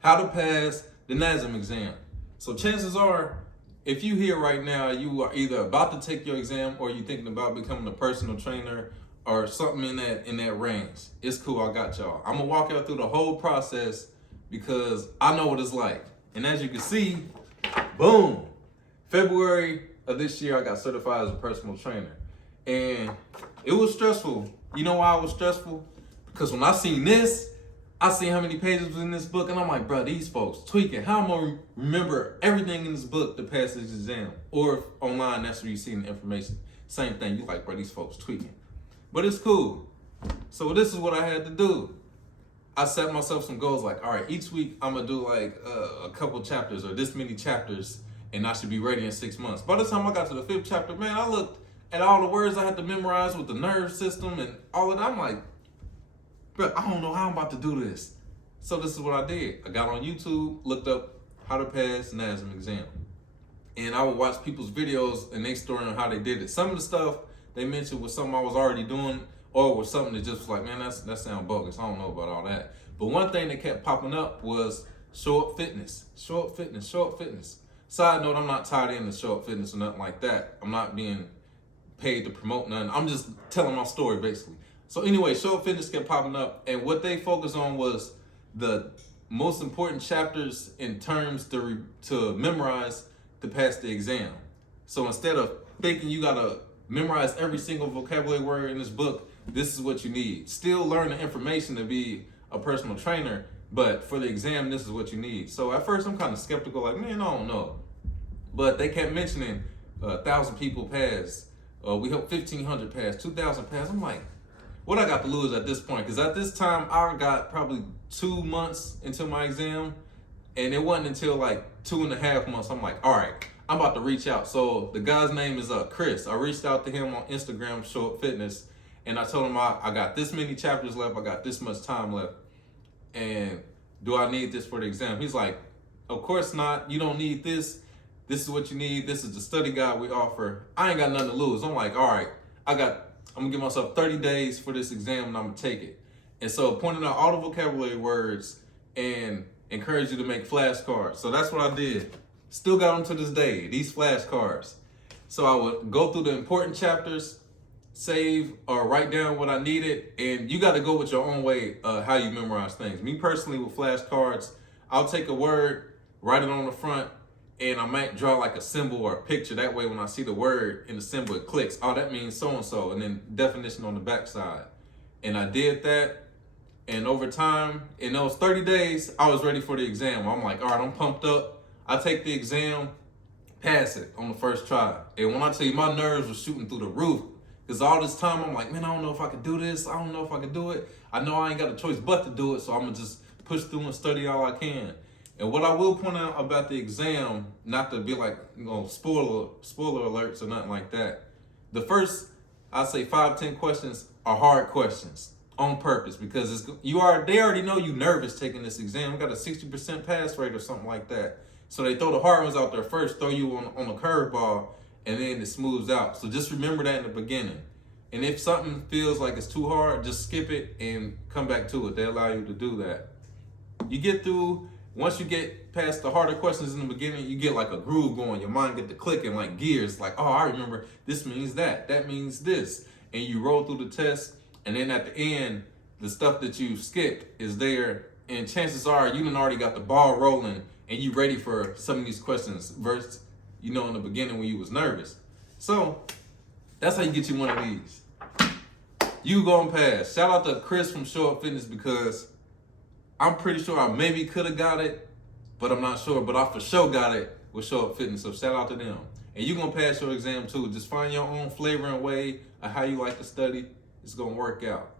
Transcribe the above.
how to pass the NASM exam. So chances are, if you here right now, you are either about to take your exam or you're thinking about becoming a personal trainer or something in that range. It's cool, I got y'all. I'm gonna walk y'all through the whole process because I know what it's like. And as you can see, boom, February of this year, I got certified as a personal trainer. And it was stressful. You know why it was stressful? Because when I seen this, I seen how many pages was in this book, and I'm like, bro, these folks tweaking. How am I gonna remember everything in this book to pass this exam? Or if online, that's where you see the information. Same thing, you like, bro, these folks tweaking. But it's cool. So this is what I had to do. I set myself some goals like, all right, each week I'm gonna do like a couple chapters or this many chapters, and I should be ready in 6 months. By the time I got to the 5th chapter, man, I looked at all the words I had to memorize with the nerve system and all of that. I'm like, bro, I don't know how I'm about to do this. So this is what I did. I got on YouTube, looked up how to pass NASM exam. And I would watch people's videos and they story on how they did it. Some of the stuff they mentioned was something I was already doing, or was something that just was like, man, that sounds bogus. I don't know about all that. But one thing that kept popping up was show up fitness, show up fitness, show up fitness. Side note, I'm not tied into show up fitness or nothing like that. I'm not being paid to promote nothing. I'm just telling my story basically. So anyway, show up fitness kept popping up, and what they focused on was the most important chapters in terms to memorize to pass the exam. So instead of thinking you gotta memorize every single vocabulary word in this book, this is what you need. Still learn the information to be a personal trainer, but for the exam, this is what you need. So at first I'm kind of skeptical, like, man, I don't know. But they kept mentioning 1,000 people pass. We hope 1,500 pass, 2,000 pass. I'm like, what I got to lose at this point? Because at this time, I got probably 2 months into my exam, and it wasn't until like 2.5 months, I'm like, all right, I'm about to reach out. So the guy's name is Chris. I reached out to him on Instagram, Show Up Fitness, and I told him I got this many chapters left, I got this much time left, and do I need this for the exam? He's like, of course not, you don't need this. This is what you need. This is the study guide we offer. I ain't got nothing to lose. I'm like, all right, I'm gonna give myself 30 days for this exam and I'm gonna take it. And so pointing out all the vocabulary words and encourage you to make flashcards. So that's what I did. Still got them to this day, these flashcards. So I would go through the important chapters, save or write down what I needed, and you gotta go with your own way how you memorize things. Me personally with flashcards, I'll take a word, write it on the front, and I might draw like a symbol or a picture. That way when I see the word in the symbol, it clicks. Oh, that means so-and-so, and then definition on the back side. And I did that, and over time, in those 30 days, I was ready for the exam. I'm like, all right, I'm pumped up. I take the exam, pass it on the first try. And when I tell you, my nerves were shooting through the roof, because all this time, I'm like, man, I don't know if I could do this. I don't know if I could do it. I know I ain't got a choice but to do it, so I'm gonna just push through and study all I can. And what I will point out about the exam, not to be like, spoiler alerts or nothing like that. The first, I'd say 5-10 questions are hard questions on purpose, because they already know you nervous taking this exam. We got a 60% pass rate or something like that. So they throw the hard ones out there first, throw you on a curveball, and then it smooths out. So just remember that in the beginning. And if something feels like it's too hard, just skip it and come back to it. They allow you to do that. You get through. Once you get past the harder questions in the beginning, you get like a groove going. Your mind get to clicking like gears. Like, oh, I remember this means that. That means this. And you roll through the test. And then at the end, the stuff that you skipped is there. And chances are you done already got the ball rolling and you ready for some of these questions versus, in the beginning when you was nervous. So that's how you get you one of these. You gonna pass. Shout out to Chris from Show Up Fitness, because I'm pretty sure I maybe could have got it, but I'm not sure. But I for sure got it with Show Up Fitness, so shout out to them. And you're going to pass your exam too. Just find your own flavor and way of how you like to study. It's going to work out.